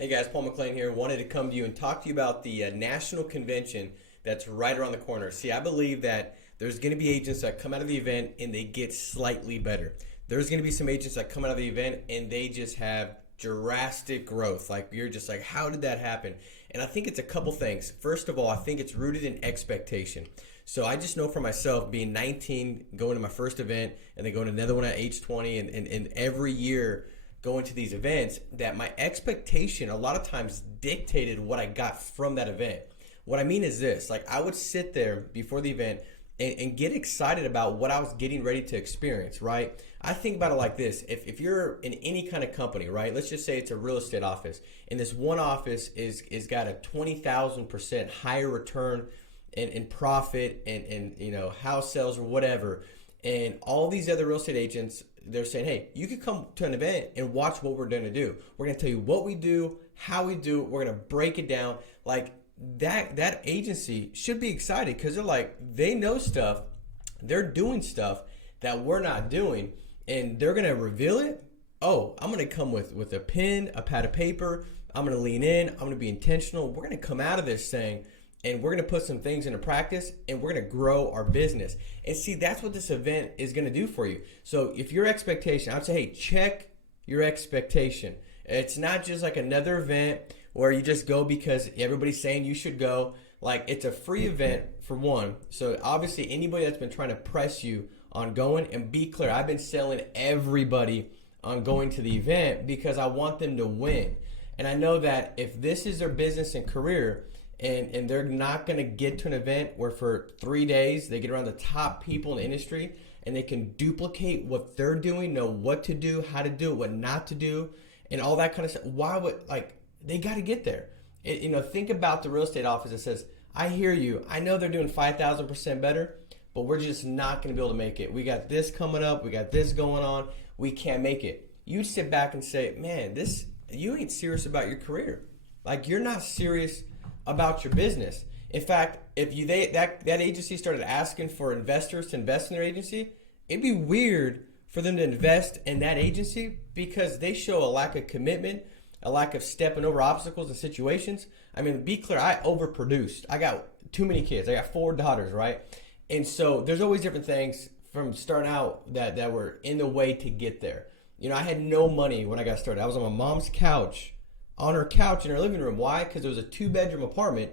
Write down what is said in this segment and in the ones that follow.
Hey guys, Paul McClain here. Wanted to come to you and talk to you about the national convention that's right around the corner. See, I believe that there's going to be agents that come out of the event and they get slightly better. There's going to be some agents that come out of the event and they just have drastic growth. Like you're just like, how did that happen? And I think it's a couple things. First of all, I think it's rooted in expectation. So I just know for myself, being 19, going to my first event, and then going to another one at age 20, and every year going to these events, that my expectation a lot of times dictated what I got from that event. What I mean is this, like I would sit there before the event and get excited about what I was getting ready to experience, right? I think about it like this. If you're in any kind of company, right? Let's just say it's a real estate office, and this one office is got a 20,000% higher return in profit and you know house sales or whatever, and all these other real estate agents, they're saying, hey, you could come to an event and watch what we're going to do. We're going to tell you what we do, how we do it. We're going to break it down. Like that agency should be excited because they're like, they know stuff. They're doing stuff that we're not doing, and they're going to reveal it. Oh, I'm going to come with a pen, a pad of paper. I'm going to lean in. I'm going to be intentional. We're going to come out of this saying, and we're going to put some things into practice, and we're going to grow our business. And see, that's what this event is going to do for you. So if your expectation, I'd say, hey, check your expectation. It's not just like another event where you just go because everybody's saying you should go. Like, it's a free event for one. So obviously anybody that's been trying to press you on going, and be clear, I've been selling everybody on going to the event because I want them to win. And I know that if this is their business and career, and they're not going to get to an event where for 3 days they get around the top people in the industry and they can duplicate what they're doing, know what to do, how to do it, what not to do, and all that kind of stuff. Why would, like, they got to get there. Think about the real estate office that says, I hear you. I know they're doing 5,000% better, but we're just not going to be able to make it. We got this coming up. We got this going on. We can't make it. You sit back and say, man, you ain't serious about your career. Like, you're not serious about your business. In fact, if that agency started asking for investors to invest in their agency, it'd be weird for them to invest in that agency because they show a lack of commitment, a lack of stepping over obstacles and situations. I mean, be clear, I overproduced. I got too many kids. I got 4 daughters, right? And so there's always different things from starting out that were in the way to get there. You know, I had no money when I got started. I was on my mom's couch, on her couch in her living room. Why? Because it was a 2-bedroom apartment.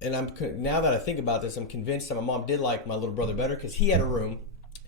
And now that I think about this, I'm convinced that my mom did like my little brother better because he had a room,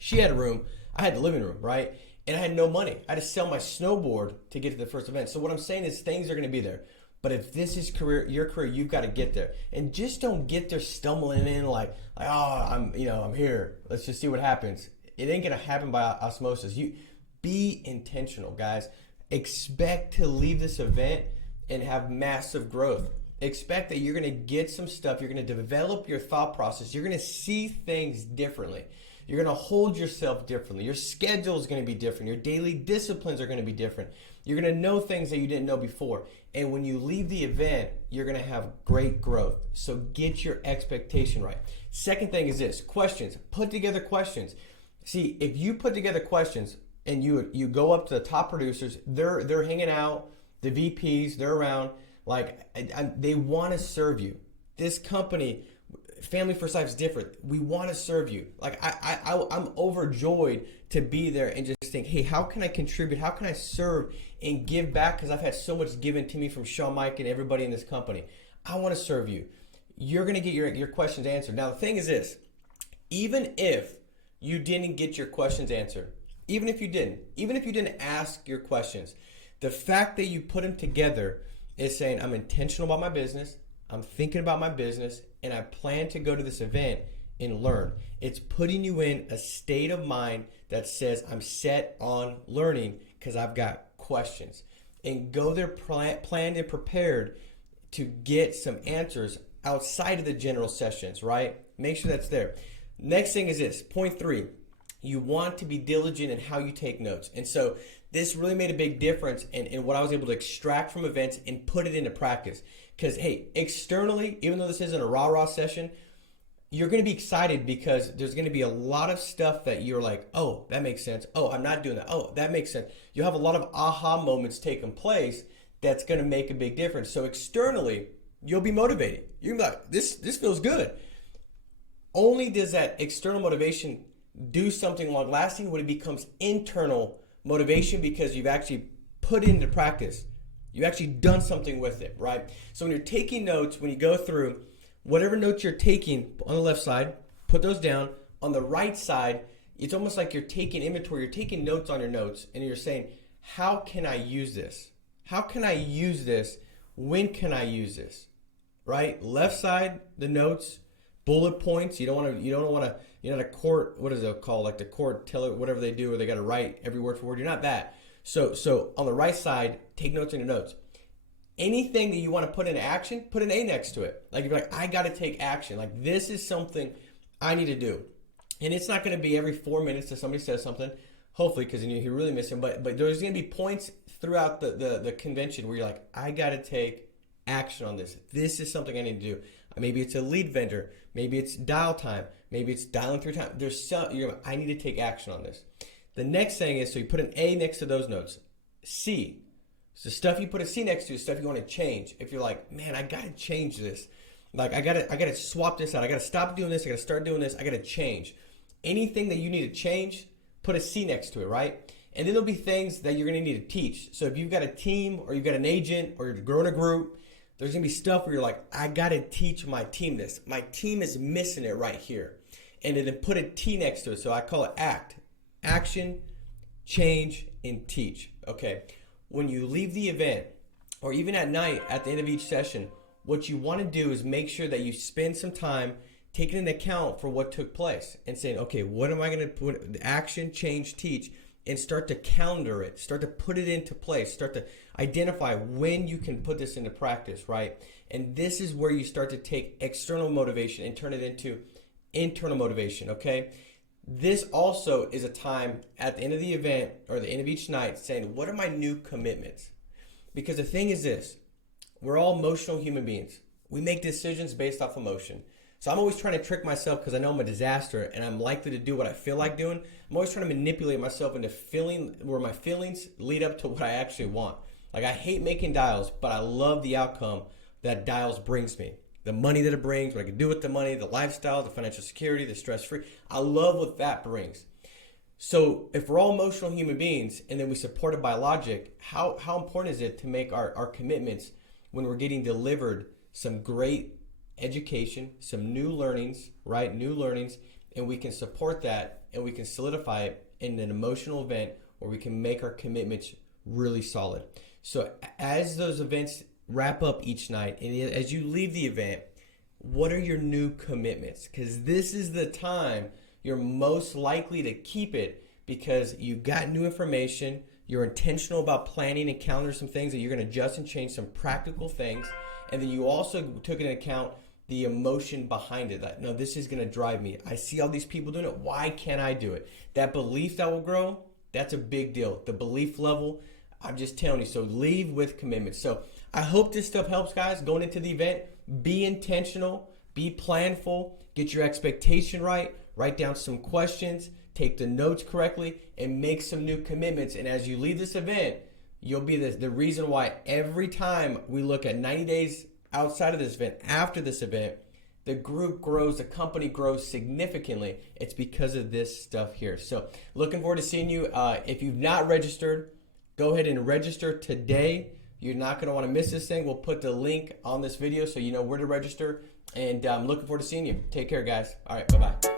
she had a room, I had the living room, right? And I had no money. I had to sell my snowboard to get to the first event. So what I'm saying is things are going to be there. But if this is your career, you've got to get there. And just don't get there stumbling in like oh, I'm here. Let's just see what happens. It ain't going to happen by osmosis. You be intentional, guys. Expect to leave this event and have massive growth. Expect that you're going to get some stuff. You're going to develop your thought process. You're going to see things differently. You're going to hold yourself differently. Your schedule is going to be different. Your daily disciplines are going to be different. You're going to know things that you didn't know before. And when you leave the event, you're going to have great growth. So get your expectation right. Second thing is this, questions. Put together questions. See, if you put together questions and you go up to the top producers, they're hanging out, the VPs, they're around, like they want to serve you. This company, Family First Life, is different. We want to serve you. Like I'm overjoyed to be there and just think, hey, how can I contribute? How can I serve and give back? Because I've had so much given to me from Sean, Mike, and everybody in this company. I want to serve you. You're going to get your questions answered. Now, the thing is this, even if you didn't get your questions answered, even if you didn't ask your questions, the fact that you put them together is saying, I'm intentional about my business, I'm thinking about my business, and I plan to go to this event and learn. It's putting you in a state of mind that says, I'm set on learning because I've got questions. And go there planned and prepared to get some answers outside of the general sessions, right? Make sure that's there. Next thing is this, point 3. You want to be diligent in how you take notes. And so this really made a big difference in what I was able to extract from events and put it into practice. Because, hey, externally, even though this isn't a rah-rah session, you're going to be excited because there's going to be a lot of stuff that you're like, oh, that makes sense. Oh, I'm not doing that. Oh, that makes sense. You'll have a lot of aha moments taking place that's going to make a big difference. So externally, you'll be motivated. You're going to be like, this feels good. Only does that external motivation do something long lasting when it becomes internal motivation, because you've actually put it into practice. You've actually done something with it, right? So when you're taking notes, when you go through whatever notes you're taking on the left side, put those down. On the right side, it's almost like you're taking inventory. You're taking notes on your notes, and you're saying, how can I use this? How can I use this? When can I use this? Right? Left side, the notes, bullet points. You don't want to, you're not a court, what is it called? Like the court teller, whatever they do, where they got to write every word for word. You're not that. So on the right side, take notes on your notes. Anything that you want to put into action, put an A next to it. Like, you're like, I got to take action. Like, this is something I need to do. And it's not going to be every 4 minutes that somebody says something, hopefully, because you really miss them. But there's going to be points throughout the convention where you're like, I got to take action on this. This is something I need to do. Maybe it's a lead vendor. Maybe it's dial time. Maybe it's dialing through time. There's some, I need to take action on this. The next thing is, so you put an A next to those notes. C. So stuff you put a C next to is stuff you want to change. If you're like, man, I got to change this. Like, I gotta swap this out. I gotta stop doing this. I gotta start doing this. I gotta change. Anything that you need to change, put a C next to it, right? And then there'll be things that you're gonna need to teach. So if you've got a team, or you've got an agent, or you're growing a group, there's gonna be stuff where you're like, I gotta teach my team this. My team is missing it right here. And then put a T next to it. So I call it ACT. Action, change, and teach. Okay. When you leave the event, or even at night at the end of each session, what you want to do is make sure that you spend some time taking into account for what took place and saying, okay, what am I going to put? Action, change, teach, and start to calendar it, start to put it into place, start to identify when you can put this into practice, right? And this is where you start to take external motivation and turn it into internal motivation, okay? This also is a time at the end of the event, or the end of each night, saying, what are my new commitments? Because the thing is this, we're all emotional human beings. We make decisions based off emotion. So I'm always trying to trick myself, because I know I'm a disaster and I'm likely to do what I feel like doing. I'm always trying to manipulate myself into feeling where my feelings lead up to what I actually want. Like, I hate making dials, but I love the outcome that dials brings me. The money that it brings, what I can do with the money, the lifestyle, the financial security, the stress-free. I love what that brings. So if we're all emotional human beings, and then we support it by logic, how important is it to make our commitments when we're getting delivered some great education, some new learnings, right? New learnings, and we can support that, and we can solidify it in an emotional event where we can make our commitments really solid. So as those events wrap up each night, and as you leave the event, what are your new commitments? Because this is the time you're most likely to keep it, because you got new information, you're intentional about planning and calendaring some things that you're going to adjust and change, some practical things, and then you also took into account the emotion behind it. That, no, this is going to drive me. I see all these people doing it. Why can't I do it? That belief that will grow, that's a big deal. The belief level, I'm just telling you. So leave with commitment. So I hope this stuff helps, guys, going into the event. Be intentional, be planful, get your expectation right, write down some questions, take the notes correctly, and make some new commitments. And as you leave this event, you'll be the reason why every time we look at 90 days outside of this event, after this event, the group grows, the company grows significantly. It's because of this stuff here. So looking forward to seeing you. If you've not registered, go ahead and register today. You're not going to want to miss this thing. We'll put the link on this video so you know where to register. And I'm looking forward to seeing you. Take care, guys. All right, bye-bye.